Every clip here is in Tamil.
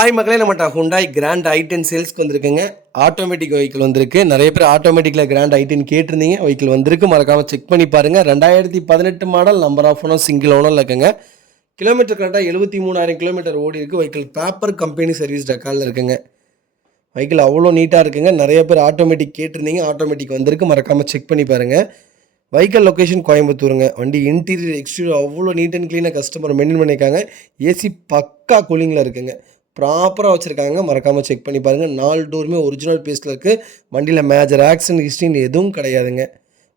ஹாய் மக்களே, நம்மகிட்ட ஹுண்டாய் கிராண்ட் i10 சேல்ஸ்க்கு வந்திருக்குங்க. ஆட்டோமேட்டிக் வெஹிக்கிள் வந்திருக்கு. நிறைய பேர் ஆட்டோமேட்டிக்கில் கிராண்ட் i10 கேட்டிருந்தீங்க. வெஹிக்கிள் வந்திருக்கு, மறக்காமல் செக் பண்ணி பாருங்கள். 2018 model, number of owner single ஓனரில் இருக்குங்க. கிலோமீட்டர் கரெக்டாக 73,000 கிலோமீட்டர் ஓடி இருக்குது. வெஹிக்கிள் பேப்பர் கம்பெனி சர்வீஸ் ரெக்கார்டில் இருக்குங்க. வெஹிக்கிள் அவ்வளோ நீட்டாக இருக்குங்க. நிறைய பேர் ஆட்டோமேட்டிக் கேட்டிருந்தீங்க, ஆட்டோமேட்டிக் வந்திருக்கு, மறக்காமல் செக் பண்ணி பாருங்கள். வெஹிக்கிள் லொக்கேஷன் கோயம்புத்தூருங்க. வண்டி இன்டீரியர் எக்ஸ்டீரியர் அவ்வளோ நீட் அண்ட் க்ளீனாக கஸ்டமர் மெயின்டைன் பண்ணியிருக்காங்க. ஏசி பக்கா கூலிங்கில் இருக்குங்க. ப்ராப்பராக வச்சுருக்காங்க, மறக்காமல் செக் பண்ணி பாருங்கள். 4 டோருமே ஒரிஜினல் பீஸில் இருக்குது. வண்டியில் மேஜர் ஆக்சிடென்ட் ஹிஸ்ட்ரின்னு எதுவும் கிடையாதுங்க.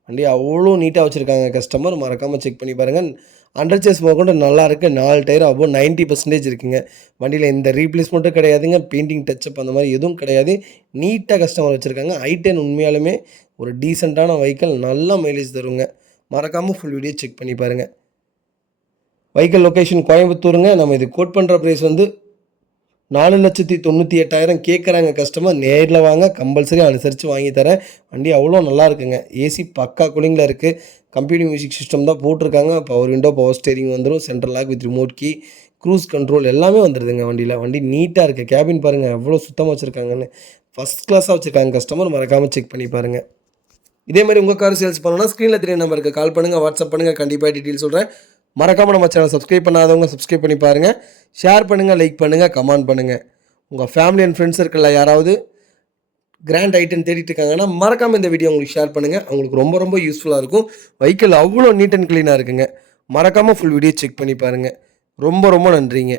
வண்டி அவ்வளோ நீட்டாக வச்சுருக்காங்க கஸ்டமர், மறக்காமல் செக் பண்ணி பாருங்கள். அண்டர் சேஸ் முதற்கொண்டு நல்லா இருக்குது. 4 டயர் அபோவ் 90% இருக்குங்க. வண்டியில் எந்த ரீப்ளேஸ்மெண்ட்டும் கிடையாதுங்க. பெயிண்டிங் டச்சப் அந்த மாதிரி எதுவும் கிடையாது. நீட்டாக கஸ்டமர் வச்சுருக்காங்க. i10 உண்மையாலுமே ஒரு டீசெண்டான வெஹிக்கிள், நல்ல மைலேஜ் தருங்க. மறக்காமல் ஃபுல் வீடியோ செக் பண்ணி பாருங்கள். வெஹிக்கிள் லொக்கேஷன் கோயம்புத்தூருங்க. நம்ம இது கோட் பண்ணுற ப்ரைஸ் வந்து 4,98,000 கேட்குறாங்க கஸ்டமர். நேரில் வாங்க, கம்பல்சரி அனுசரித்து வாங்கி தரேன். வண்டி அவ்வளோ நல்லா இருக்குங்க. ஏசி பக்கா கூலிங்கில் இருக்குது. கம்ப்யூட்டர் மியூசிக் சிஸ்டம் தான் போட்டிருக்காங்க. பவர் விண்டோ, பவர் ஸ்டேரிங் வந்துடும். Central lock with remote key, cruise control எல்லாமே வந்துடுதுங்க வண்டியில். வண்டி நீட்டாக இருக்குது. கேபின் பாருங்கள் எவ்வளோ சுத்தமாக வச்சுருக்காங்கன்னு. ஃபஸ்ட் கிளாஸாக வச்சுருக்காங்க கஸ்டமர், மறக்காமல் செக் பண்ணி பாருங்கள். இதே மாதிரி உங்கள் கார் சேல்ஸ் பண்ணணும்னா ஸ்க்ரீனில் தெரிய நம்பருக்கு கால் பண்ணுங்கள், வாட்ஸ்அப் பண்ணுங்கள். கண்டிப்பாக டீட்டெயில் சொல்கிறேன். மறக்காமல் நம்ம சேனல் சப்ஸ்கிரைப் பண்ணாதவங்க சப்ஸ்கிரைப் பண்ணி பாருங்கள். ஷேர் பண்ணுங்கள், லைக் பண்ணுங்கள், கமெண்ட் பண்ணுங்கள். உங்கள் ஃபேமிலி அண்ட் ஃப்ரெண்ட்ஸ் சர்க்கிளில் யாராவது கிராண்ட் i10 தேடிட்டு இருக்காங்கன்னா மறக்காமல் இந்த வீடியோ உங்களுக்கு ஷேர் பண்ணுங்கள். அவங்களுக்கு ரொம்ப ரொம்ப யூஸ்ஃபுல்லாக இருக்கும். வெஹிக்கிள் அவ்வளோ நீட் அண்ட் க்ளீனாக இருக்குங்க. மறக்காமல் ஃபுல் வீடியோ செக் பண்ணி பாருங்கள். ரொம்ப ரொம்ப நன்றிங்க.